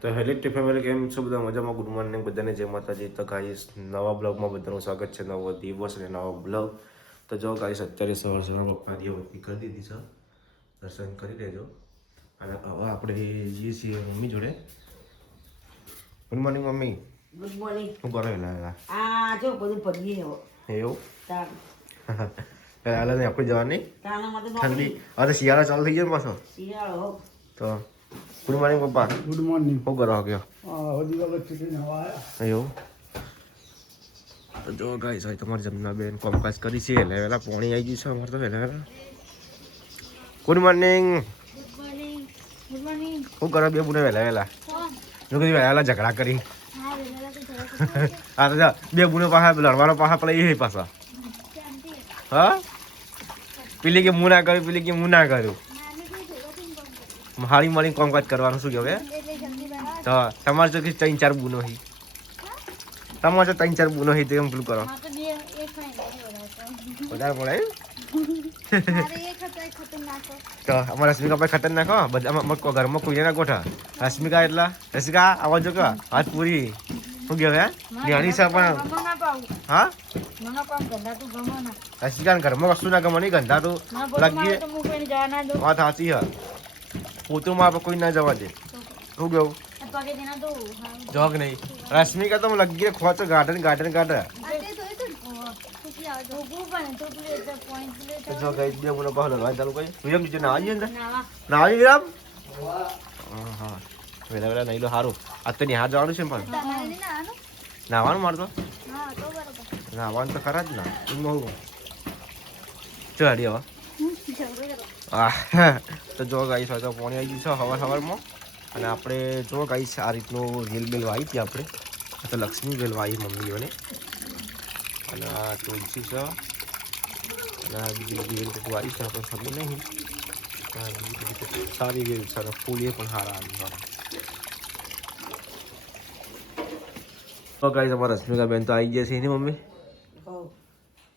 તો hello family કેમ છો બધા મજામાં? ગુડ મોર્નિંગ બધાને જય માતાજી. તો ગાઈસ નવા બ્લોગમાં બધાનું સ્વાગત છે. નવો દિવસ અને નવો બ્લોગ. તો જો ગાઈસ અત્યારે સવાર સવારમાં પપ્પા દીવતી કરી દીધી છે, દર્શન કરી લેજો. અને હવે આપણે જઈએ છીએ મમ્મી જોડે. Good morning mummy. Good morning. શું કરો એલા? આ જો બધું ભરીએ હો. એવું તાર હાલ ને આપણે જવાની તાનામાં તો ઠંડી. હવે શિયાળો ચાલુ થઈ ગયો ને પાછો. શિયાળો હો. તો ગુડ મોર્નિંગ પપ્પા. Good morning. શું કરો ગયો? હજી વખત ચૂંટણી નવા આવ્યા. એવું તો જો ગાઈસ હોય તમારે જમના બેન કોમકાજ કરી છે એટલે વહેલા પાણી આવી ગયું છે અમારે તો વહેલા. Good morning. Good morning. શું કરો બે બુને વહેલા જો કીધું વહેલા ઝઘડા કરી. હા તો બે બુને પાછા લડવાનો પાછા પડે એ પાછા. હા પેલી કે હું ના કર્યું, પેલી કે હું ના કર્યું. હાળી મળીને કોમકાજ કરવાનું શું કહેવાય? તો તમારે જો કે 3-4 બુનો હી, તમારે જો 3-4 બુનો હી તો એમ પેલું કરો વધારે પડે. તો અમારા રશ્મિકા ભાઈ ખતરનાક હો. બધા ઘરમાં કોઈને ના ગોઠા. રશ્મિકા એટલા રશ્મિકા આવાજ જો કે હાથ પૂરી શું કહેવાય? નાની છે પણ હા રશ્મિકા ઘરમાં કશું ના ગમે નહીં. ગંધા તો લાગીએ વાત સાચી હા. પોતુમાં આપણે કોઈ ના જવા દે. શું કેવું જોગ નહીં? રશ્મિકા તો લગી ખોચો ગાર્ડન ગાર્ડન ગાર્ડન. જો ગઈ બે મુનો બહાર લડવા ચાલુ કરી. વિરમ બીજો ના આવી અંદર ના આવી વિરમ. હા વેલા વેલા નહીં લો સારું. આજ તો નિહાર જવાનું છે પણ નાવાનું મારતો નાવાનું તો ખરા જ ના એમ ચડી હવે. હા તો જો ગાઈસ હોય તો પાણી આવી ગયું છે સવારમાં. અને આપણે જો ગાઈસ આ રીતનું રીલ બેલ વાવી હતી આપણે. તો લક્ષ્મી બેલ વાવી મમ્મીઓને. અને આ તુલસી છે અને આ બીજી બધી વેલ કંઈક વાવી છે આપણે ખબર નહીં. બીજી બધી સારી વેલ છે અને ફૂલ એ પણ સારા આવી સારા. તો ગાઈસ અમારા રશ્મિકા બેન તો આવી ગયા છે એની મમ્મી.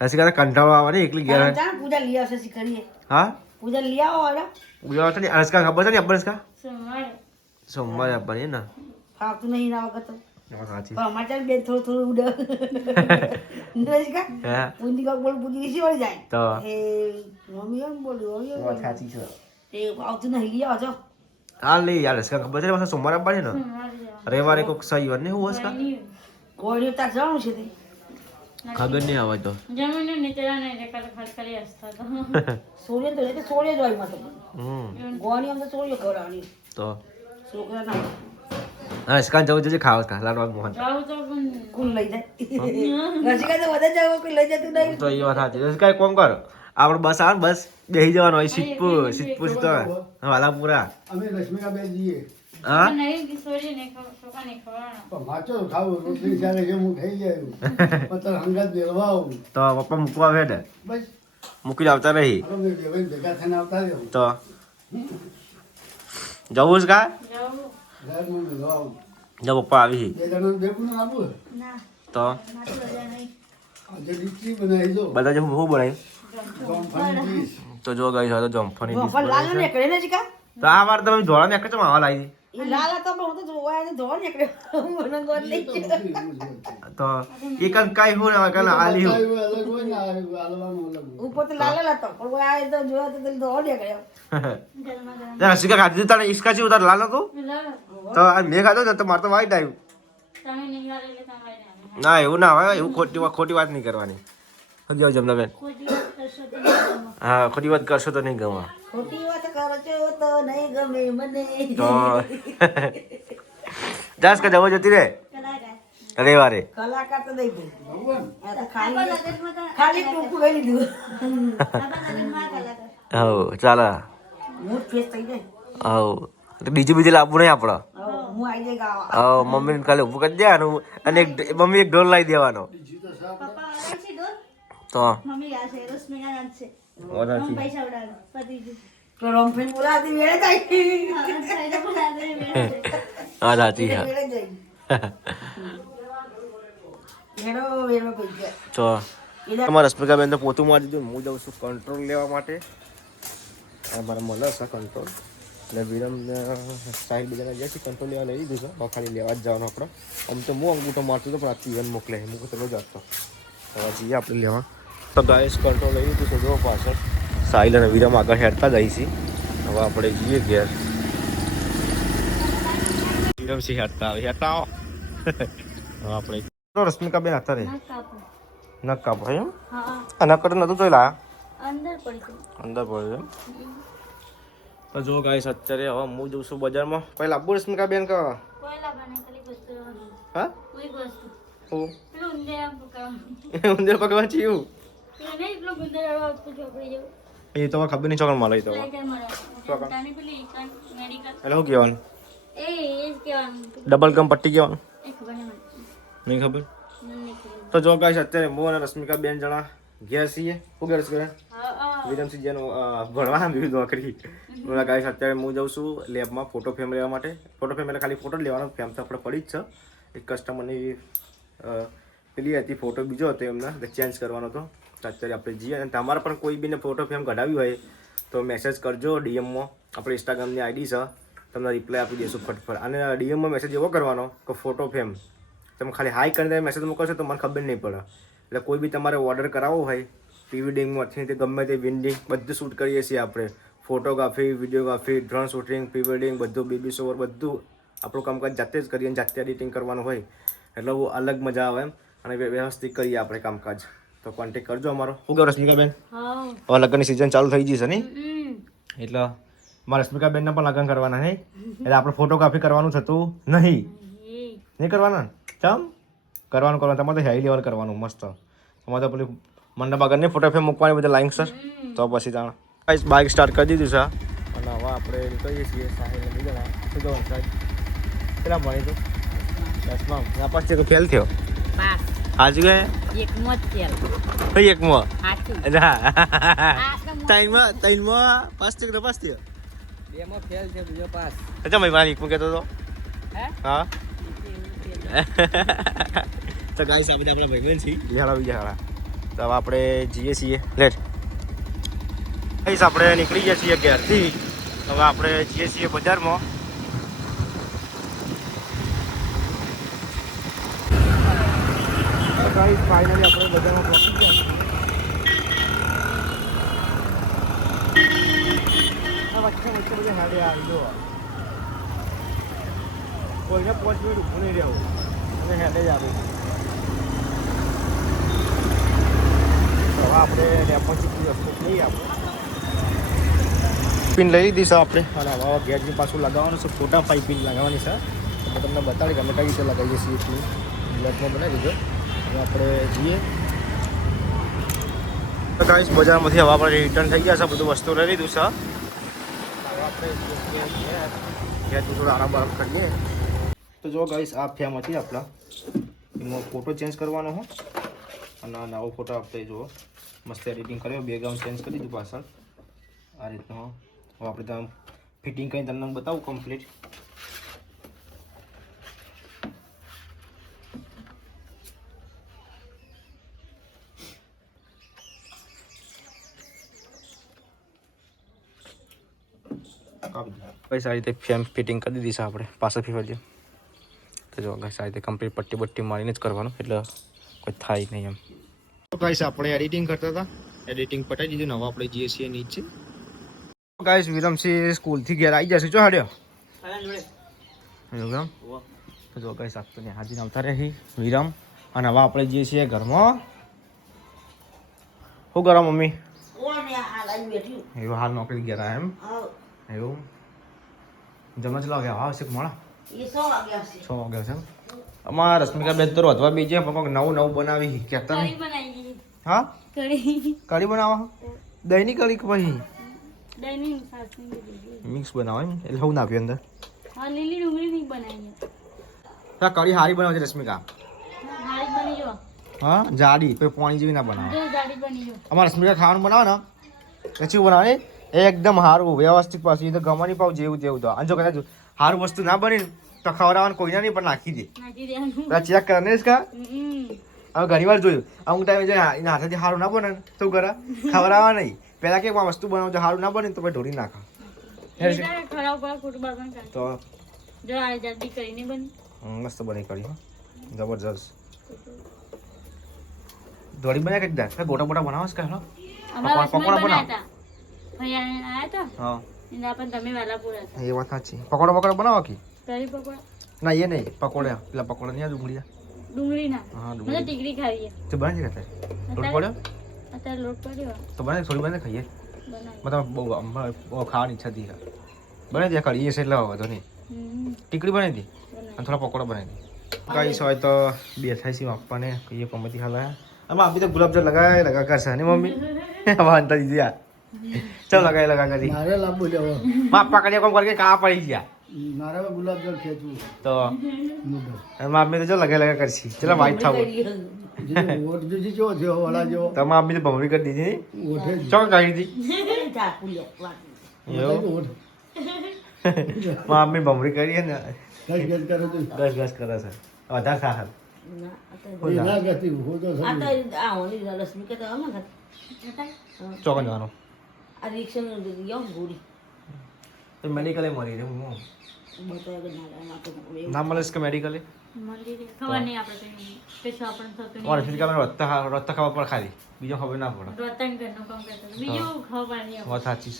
રશ્મિકા કંટાળો આવે ને એકલી ગયા. પૂજા લઈ આવશે શીખરીએ. હા પૂજા લઈ આવો હવે. પૂજા તો નહીં. અનુષ્કા ખબર છે ને અનુષ્કા સોમવારે આપવાની ને. ફાવતું નહીં ના વખત સાચી પણ અમારે ચાલ બેન થોડું થોડું ઉડે નજીકા પૂંજી કાક બોલ પૂંજી કીસી વળી જાય તો એ મમ્મી એમ બોલ્યું વાત સાચી છે. એ ફાવતું નહીં લઈ આવો છો. હાલ નહીં યાર અનુષ્કા ખબર છે ને પાછા સોમવારે આપવાની ને. રવિવારે કોઈક શનિવાર ને હું અનુષ્કા કોળીઓ તાર જવાનું છે તે ખબર નહીં આવે તો સોળીઓ તો એટલે સોળીઓ જ હોય માં તો ગોળી અમને સોળીઓ ખવડાવવાની તો છોકરા ના અનુષ્કા જવું જજે ખાવા કા લાડવા મોહન કુલ લઈ જાય રસિકા તો વધારે જાવ કોઈ લઈ જતું નહીં. તો એ વાત સાચી. અનુષ્કા કોમ કર આપણે બસ આવે ને બસ બેસી જવાનું હોય. સિદ્ધપુર તો વાલાપુરા અમે રશ્મિકા બેન જઈએ. હા માચો ખાવું રોટલી ચાલે છે હું ખાઈ જાય પતર હંગાત બેલવા આવું તો પપ્પા મૂકવા આવે ને બસ મૂકી આવતા રહી અમે બેન ભેગા થઈને આવતા રહ્યો તો જવું જ કા ઘરમાં બેલવા આવું. જો પપ્પા આવી બે જણા બેગું ના આપું તો આજે લીચી બનાવી દો બધા જે હું બનાવ્યું જોમફાની ડીશ. તો જો ગઈ તો જમ્ફાની ડીશ પણ લાલ ને કરે ને જીકા તો આ વાર તમે ધોળા ને એક જ આવા લાવી એ લાલ હતા પણ હું તો જોવા ને ધોળ નીકળ્યો મને ગોળ લઈ તો એક કાઈ હો ને કાલે આલી હો અલગ હોય ને આલવાનું અલગ ઉપર તો લાલ હતો પણ આ તો જોવા તો ધોળ નીકળ્યો. ના સિકા ખાધી તને ઈસકા છે ઉતાર લાલ હતો તો આ મે ખાધો ને તો માર તો વાઈટ આવ્યું. ના એવું ના હોય. એવું ખોટી વાત નહીં કરવાની. સમજાવ જમના બેન. હા ખોટી વાત કરશો તો નહીં ગમવા. ખોટી વાત કરો છો તો નહીં ગમે મને. તો જાસ કે જવો જતી રે રવિવારે. કલાકાર તો નહીં ભાઈ ભગવાન આ તો ખાલી ટૂંકું લઈ લીધું. હવ ચાલો મૂડ ફ્રેશ થઈ જાય. હવ તો બીજું લાવવું નહીં આપણે. હું આવી જાય ગાવા. હવ મમ્મીને કાલે ઊભું કરી દેવાનું અને મમ્મી એક ઢોલ લાવી દેવાનો. તો તો રોમફેન બોલાતી વેળે જાય. હા સાચી હા. વેળે જાય. વેળો કોઈ જાય. તો તમારા રશ્મિકા બેન તો પોતું મારી દીધું. હું જાઉં છું કંટ્રોલ લેવા માટે. મારા મળે છે કંટ્રોલ એટલે વિરમ સાહિલ બધાને ગયા છે કંટ્રોલ લેવા લઈ લીધું છે. ખાલી લેવા જ જવાનું આપણે. આમ તો હું અંગૂઠો મારતો હતો પણ આ તીવન મોકલે હું તો જાતો. હવે જઈએ આપણે લેવા. તો ગાઈસ કંટ્રોલ લઈ લીધું છે જો પાછળ. સાહિલ અને વિરમ આગળ હેડતા જાય છે. હવે આપણે જઈએ ઘેર. વિરમ સિંહ હેડતા આવે હેડતા આવો. હવે આપણે રશ્મિકા બેન હતા રે ના કાપો. નક કાપો એમ હા આ નકર નતું જોઈ લા અંદર પડી ગયું. અંદર પડ્યું એમ. તો જો ગાઈસ અત્યારે હવે હું જઉં છું બજારમાં. પહેલા લાવવું રશ્મિકા બેન કા કોયલા બને ખાલી વસ્તુ રહેવાની. હા કોઈ વસ્તુ હું પેલું ઊંધે આમ પકડવાનું. ઉંદર પકડવા ચીયું પેલું નહીં પેલું ગુંદર આવતું ચોકડી જેવું. એ તો ખબર નહીં ચોકડ માં લઈ તો લઈ જાય મારે. તાની પેલી મેડિકલ એટલે શું કહેવાનું એ જ કહેવાનું. ડબલ ગમ પટ્ટી કહેવાનું એ ખબર નહીં મને. નહીં ખબર. મને નહીં ખબર. તો જો ગાઈસ અત્યારે હું અને રશ્મિકા બેન જણા ઘેર છીએ. શું ઘેર છે હા હા વિરમસિંહ જેનું ભણવા વિવિધ નોકરી. બોલા ગાઈસ અત્યારે હું જાઉં છું લેબમાં ફોટો ફ્રેમ લેવા માટે. ફોટો ફ્રેમ એટલે ખાલી ફોટો જ લેવાનો. ફ્રેમ તો આપણે પડી જ છે. એક કસ્ટમરની પેલી હતી ફોટો બીજો હતો એમના ચેન્જ કરવાનો હતો. તો અત્યારે આપણે જઈએ અને તમારે પણ કોઈ બીને ફોટો ફ્રેમ કઢાવી હોય તો મેસેજ કરજો ડીએમમાં. આપણે ઇન્સ્ટાગ્રામની આઈડી છે તમને રિપ્લાય આપી દઈશું ફટફટ. અને ડીએમમાં મેસેજ એવો કરવાનો કે ફોટો ફ્રેમ તમે ખાલી હાઈ કરીને મેસેજ મોકલશો તો મને ખબર નહીં પડે. એટલે કોઈ બી તમારે ઓર્ડર કરાવવો હોય પ્રી વેડિંગમાંથી તે ગમે તે વેડિંગ બધું શૂટ કરીએ છીએ આપણે. Photography videography drone shooting pre wedding બધું બેબી શોવર બધું આપણું કામકાજ જાતે જ કરીએ જાતે એડિટિંગ કરવાનું હોય એટલે બહુ અલગ મજા આવે એમ. અને વ્યવસ્થિત કરીએ આપણે કામકાજ. તો કોન્ટેક્ટ કરજો અમારો. શું કહો રશ્મિકાબેન હા હવે લગ્નની સિઝન ચાલુ થઈ જશે નહીં હમ એટલે મારા રશ્મિકાબેનને પણ લગ્ન કરવાના નહીં એટલે આપણે ફોટોગ્રાફી કરવાનું થતું નહીં. નહીં કરવાના ચમ કરવાનું તમારે તો હેવી લેવલ કરવાનું મસ્ત. તમારે તો પેલી મંડપ આગળ નહીં ફોટો ફ્રેમ મૂકવાની બધા લાઈન સર તો પછી જાણ બાઇક સ્ટાર્ટ કરી દીધું છે અને હવે આપણે નીકળીએ છીએ. સાહેબ લઈ જણા શું જવાનું સાહેબ કેટલા ભણી તું 10માં પછી તો ફેલ થયો પાસ હાજી ગયા એકમાં જ ફેલ કઈ એકમાં સાચું ત્રણમાં પાસ થયો કે પાસ થયો બેમાં ફેલ છે બીજો પાસ અચ્છા ભાઈ મારી એકમાં કહેતો હતો હા તો ગાઈસ આ બધા આપણા ભાઈબંધ છીએ બિહાડા બીજા તો હવે આપણે જઈએ છીએ લેટ ગાઈસ આપણે નીકળી ગયા છીએ ઘેરથી. હવે આપણે જઈએ છીએ બજારમાં. ગાઈસ ફાઇનલી આપણે બજારમાં પહોંચી ગયા. વચ્ચે બધા હેડે આવી જો કોઈને 5 મિનિટ ઊભું નહીં રહેવું અને હેડે જ આવે. હવે આપણે લેપમાંથી વસ્તુ લઈએ આપણે પિન લઈ લીધી છે આપણે અને હવે ગેસની પાછું લગાવવાનું છે. ફોટા પાઇપિંગ લગાવવાની છે તો તમને બતાડી કે અમે કઈ રીતે લગાવીએ છીએ એટલું બ્લેકમાં બનાવી દીધો. હવે આપણે જઈએ તો ગાઈસ બજારમાંથી હવે આપણે રિટર્ન થઈ ગયા છે. બધું વસ્તુ લઈ લીધું છે. હવે આપણે ગેસથી થોડો આરામ કરીએ. તો જો ગાઈસ આ ફેમ હતી આપણા એમાં ફોટો ચેન્જ કરવાનો હોય અને નવો ફોટો આપણે જુઓ મસ્ત એડિટિંગ કર્યો બેકગ્રાઉન્ડ ચેન્જ કરી દીધું પાછળ આ રીતનું. હવે આપણે તમે ફિટિંગ કરીને તમને બતાવું કમ્પ્લીટ. પૈસા આ રીતે ફેમ ફિટિંગ કરી દીધી છે આપણે પાછળ ફીફરજો. તો જો ગાઈસ આ રીતે કમ્પ્લીટ પટ્ટી બટ્ટી મારીને જ કરવાનું એટલે કોઈ થાય નહીં એમ. તો ગાઈસ આપણે એડિટિંગ કરતા હતા એડિટિંગ પટાઈ દીધું. હવે આપણે જઈએ છીએ નીચે. ગાઈસ વિરમસિંહ સ્કૂલથી ઘેર આવી જશે જો હાડ્યો એવું તો જો ગાઈસ આપતો ને હાજી આવતા રહી વિરમ અને હવે આપણે જઈએ છીએ ઘરમાં. શું કરો મમ્મી એવું હાલ નોકરી ઘેર એમ એવું જમવા ચલાવ ગયા આવશે મોડા 6 વાગ્યા છે. અમારા રશ્મિકા બેન તો રોધવા બીજે પણ કોઈક નવું બનાવી કહેતા કઢી નહીં. બનાવી હા કઢી કઢી બનાવો દહીંની કઢી કે પછી દહીં સાસની મિક્સ બનાવો એમ એટલે હું નાખ્યું અંદર હા લીલી ડુંગળી ની બનાવી હા કઢી સારી બનાવે છે રશ્મિકા. હારી બની જો હા જાડી કોઈ પાણી જેવી ના બનાવે. જો જાડી બની જો અમારા રશ્મિકા ખાવાનું બનાવે ને પછી બનાવે એકદમ સારું વ્યવસ્થિત પાછું એ તો ગમવાની પાવ જેવું તેવું તો અને જો કદાચ સારું વસ્તુ ના બની તો ખવડાવવાનું કોઈને નહીં પણ નાખી દે નાખી દેવાનું પેલા ચેક કરે જ કા. હમ હવે ઘણી વાર જોયું અમુક ટાઈમે જો એના હાથેથી સારું ના બને તો કરે ખવડાવવા નહીં. પહેલાં કે વસ્તુ બનાવો સારું ના બને તો પછી ઢોળી નાખો હેર છે એટલે ખરાબ પર ખોટું બાબા કાઢ તો જો આ જલ્દી કરીને બની મસ્ત બની કરી હો જબરજસ્ત દોડી બનાવી કઈ દે ગોટા બોટા બનાવસ કે હેલો અમારા પકોડા પકોડા બનાવ. બનાવ્યા હતા ભાઈ આયા હતા હા એના પણ તમે વાલા પૂરા હતા એ વાત સાચી પકોડા બનાવો કે કરી પકોડા ના એ નહીં પકોડા પેલા પકોડા નહીં ડુંગળી ડુંગળી ના હા મને ડુંગળી ટીકડી ખાવી તો બનાવી ખાતે થોડું પડ્યો અત્યારે લોટ પડ્યો તો બનાવી થોડી બનાવી ખાઈએ બનાવી મતલબ બહુ ખાવાની ઈચ્છા હતી બનાવી દે કરીએ છે એટલે વાંધો નહીં ટીકડી બનાવી દી અને થોડા પકોડા બનાવી દી ગાઈસ હોય તો બેઠા છીએ આપવાને કહીએ કમતી હાલ આમાં આપી તો ગુલાબજામ લગા કરશે ને મમ્મી વાંધા દીધી આ ચાલ લગા કરી મારે લાંબુ લેવો માપા કરીએ કોમ કરીને કા પડી ગયા મારે ગુલાબજામ ખેંચવું તો મમ્મી તો જો લગા કરશી ચલો વાઈટ થાવ ઓઠ બીજી કેવો થયો વડા જેવો તમે મમ્મી તો ભમરી કરી દીધી ઓઠે જ. ચોક કરી દીધી ચાકુ લે વાટી. એવું ઓઠ મમ્મી ભમરી કરીએ ને કઈ ગેસ કરે તો ગસ કરે છે વધારે સાહલ ના, આ તો- એ ના કરતી હું તો આ સમજુ. તો આ ઓલી લક્ષ્મી કે તો આમાં ઘર. ચોક જવાનું આ રિક્ષાનું યો ગોળી તો મેડિકલે મળી રહે હું બતાવે કે ના એમાં તો એવું. ના મળે છે કે મેડિકલે મળી રહે ખબર નહીં આપણે કશું આપણને થતું और નહીં फिर क्या रत्ता खबर पर खाली बीजो खबर ना पड़े રતન ઘરનું કામ કરતા બીજું ખબર નહીં बहुत अच्छी